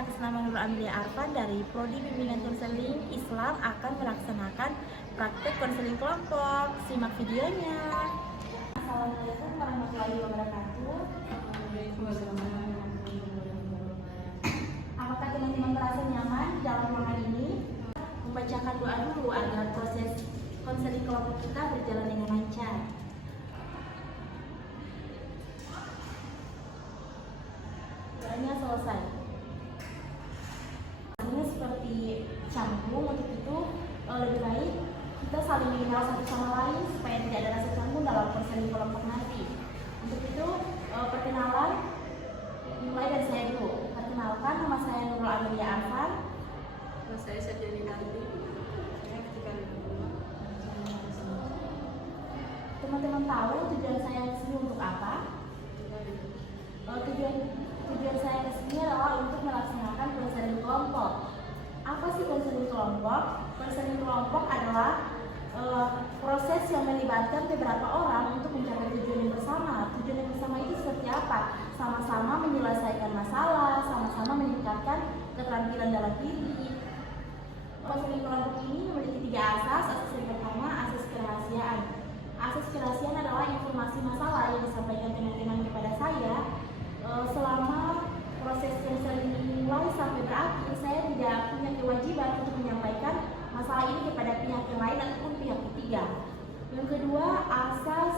saya atas nama Nurul Amelia Arfan dari Prodi Bimbingan Konseling Islam akan melaksanakan praktek konseling kelompok. Simak videonya. Assalamualaikum warahmatullahi wabarakatuh. Apakah teman-teman merasa nyaman di dalam ruangan ini? Membacakan doa dulu agar proses konseling kelompok kita berjalan dengan lancar. Doanya selesai. Ini seperti canggung, untuk itu lebih baik kita saling mengenal satu sama lain supaya tidak ada rasa canggung dalam konseling kelompok nanti. Untuk itu perkenalan dimulai dari saya dulu. Perkenalkan, nama saya Nurul Amelia Arfan. Nama saya Sajani Nanti. Teman-teman tahu tujuan saya ke sini untuk apa? Tujuan saya ke sini adalah untuk melaksanakan konseling kelompok. Apa sih konseling kelompok? Konseling kelompok adalah proses yang melibatkan beberapa orang untuk mencapai tujuan yang bersama. Tujuan yang bersama itu seperti apa? Sama-sama menyelesaikan masalah, sama-sama meningkatkan keterampilan dalam diri. Konseling kelompok ini memiliki 3 asas. Asas yang pertama, asas kerahasiaan. Asas kerahasiaan adalah informasi masalah yang disampaikan teman-teman kepada saya. Selama proses konseling ini mulai sampai berakhir, saya tidak punya kewajiban untuk menyampaikan masalah ini kepada pihak yang lain ataupun pihak ketiga. Yang kedua, asas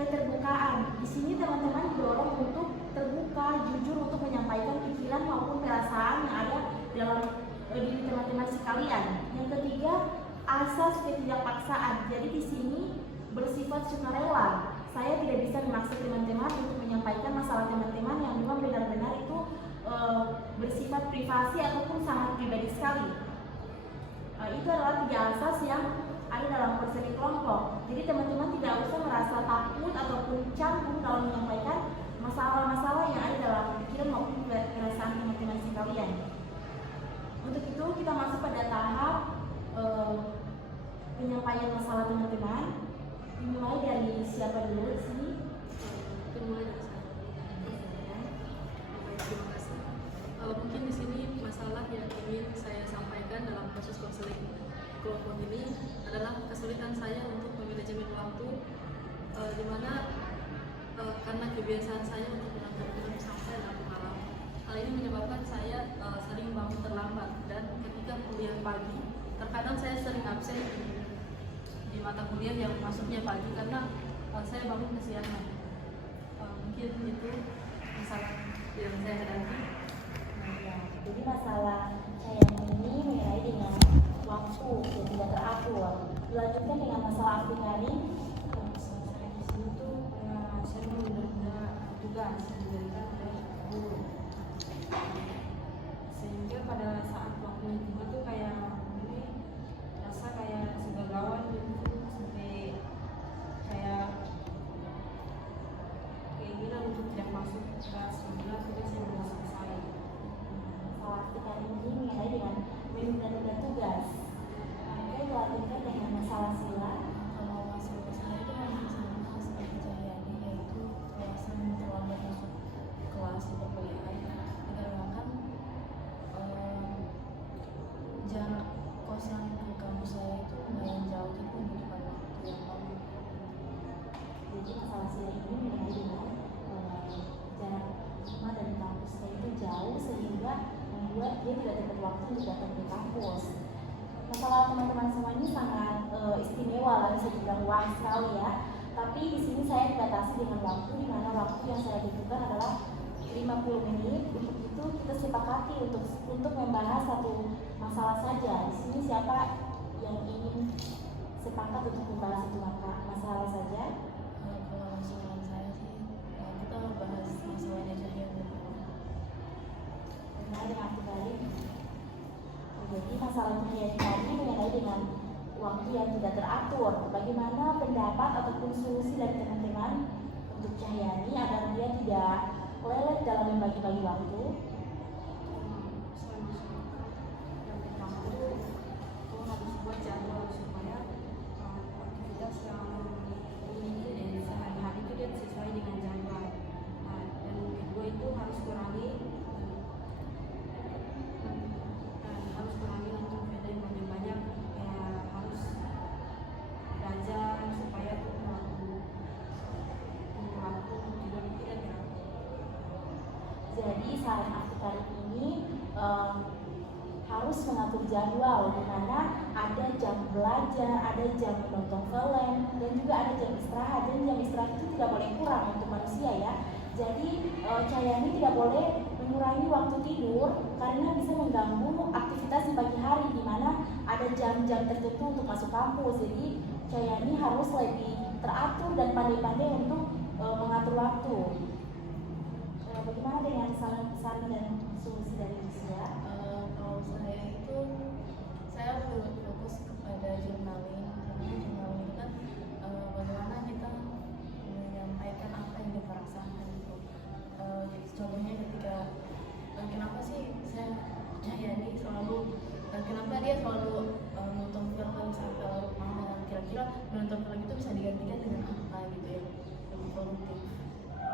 keterbukaan. Di sini teman-teman didorong untuk terbuka, jujur untuk menyampaikan pikiran maupun perasaan yang ada dalam diri teman-teman sekalian. Yang ketiga, asas ketidakpaksaan. Jadi di sini bersifat sukarela. Saya tidak bisa memaksa teman-teman untuk menyampaikan masalah teman-teman yang memang benar-benar itu bersifat privasi ataupun sangat pribadi sekali. Itu adalah 3 asas yang ada dalam konseling kelompok. Jadi teman-teman tidak usah merasa takut ataupun canggung dalam menyampaikan masalah-masalah yang ada dalam pikiran maupun perasaan teman-teman sekalian. Untuk itu kita masuk pada tahap penyampaian masalah teman-teman. Dimulai dari siapa dulu di sini? Dimulai dari saya. Terima kasih. Mungkin di sini masalah yang ingin saya sampaikan dalam proses konseling kelompok ini adalah kesulitan saya untuk memanajemen waktu, di mana karena kebiasaan saya untuk menonton film sampai larut malam. Hal ini menyebabkan saya sering bangun terlambat, dan ketika kuliah pagi, terkadang saya sering absen di mata kuliah yang masuknya pagi karena saya bangun kesiangan. Mungkin itu masalah yang saya hadapi. Jadi masalah saya ini mengenai dengan waktu yang tidak teratur. Dilanjutkan dengan masalah aplikasi. Saya di sini tuh saya menunda tugas yang diberikan oleh guru, sehingga pada saat waktunya tiba tuh kayak ini rasa kayak segagawan gitu, sampai kayak keinginan untuk tidak masuk kelas sehingga tugas yang belum selesai. Masalah aplikasi ini mengenai dengan menunda tugas. Oke, dilanjutkan dengan masalah sila. Kalau masalah saya itu masih sama seperti Cahyani, yaitu alasan terlambat masuk kelas di perkuliahan dikarenakan jarak kos yang ke kampus saya itu lumayan jauh, jadi membutuhkan waktu yang lama. Jadi masalah sila ini mengenai dengan jarak rumah dan kampus saya itu jauh sehingga membuat dia tidak dapat waktu untuk datang ke kampus. Masalah teman-teman semua ini sangat istimewa lah, bisa dibilang wah sekali ya. Tapi di sini saya dibatasi dengan waktu, di mana waktu yang saya butuhkan adalah 50 menit. Untuk itu kita sepakati untuk membahas satu masalah saja. Di sini siapa yang ingin sepakat untuk membahas satu masalah saja? Kalau masalah saya sih kita membahas masalahnya Cahyani. Mengenai dengan aplikasi. Jadi masalahnya yang tadi mengenai dengan waktu yang tidak teratur. Bagaimana pendapat ataupun solusi dari teman-teman untuk Cahyani agar dia tidak lelet dalam membagi-bagi waktu? Saya mengusulkan yang pertama itu harus buat jadwal supaya aktivitas yang dimiliki dari sehari-hari itu dia sesuai dengan jadwal. Dan yang kedua itu harus kurangi saran aku kali ini harus mengatur jadwal, di mana ada jam belajar, ada jam menonton film, dan juga ada jam istirahat. Dan jam istirahat itu tidak boleh kurang untuk manusia ya. Jadi Cahyani tidak boleh mengurangi waktu tidur karena bisa mengganggu aktivitas di pagi hari, di mana ada jam-jam tertentu untuk masuk kampus. Jadi Cahyani harus lebih teratur dan pandai-pandai untuk mengatur waktu. Bagaimana dengan saran dan solusi dari Lucia? Kalau saya itu saya fokus kepada journaling, karena journaling itu kan bagaimana kita menyampaikan apa yang kita rasakan gitu. Jadi contohnya ketika kenapa sih Cahyani selalu kenapa dia selalu nonton film sampai larut malam, kira-kira menonton film itu bisa digantikan dengan apa gitu ya, lebih produktif.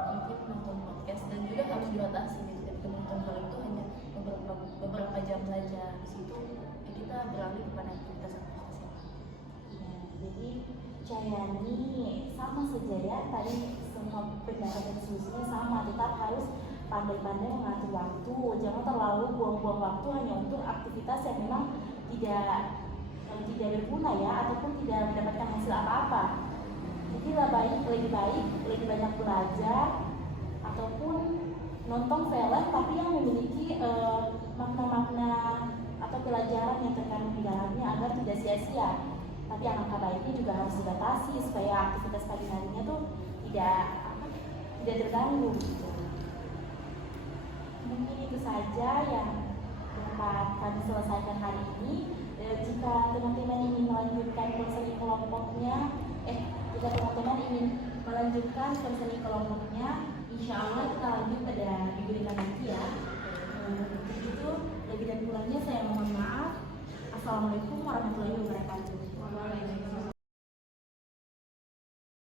Mungkin nonton podcast, dan juga harus dibatasi gitu. Ketika nonton film itu hanya beberapa jam saja, di situ ya kita beralih kepada aktivitas Ya, jadi Cahyani sama saja ya, tadi semua pendapat dan solusinya sama, tetap harus pandai-pandai mengatur waktu, jangan terlalu buang-buang waktu hanya untuk aktivitas yang memang tidak berguna ya, ataupun tidak mendapatkan hasil apa-apa. Jadi lebih baik lebih banyak belajar ataupun nonton film tapi yang memiliki makna-makna atau pelajaran yang terkandung di dalamnya agar tidak sia-sia. Tapi alangkah baiknya juga harus dibatasi supaya aktivitas pagi harinya tuh tidak terganggu gitu. Mungkin itu saja yang dapat kami selesaikan hari ini. Jika teman-teman ingin melanjutkan konseling kelompoknya, jika teman-teman ingin melanjutkan konseling kelompoknya, insya Allah kita lanjut pada minggu depan nanti ya. Untuk itu, lebih dan kurangnya saya mohon maaf. Assalamualaikum warahmatullahi wabarakatuh.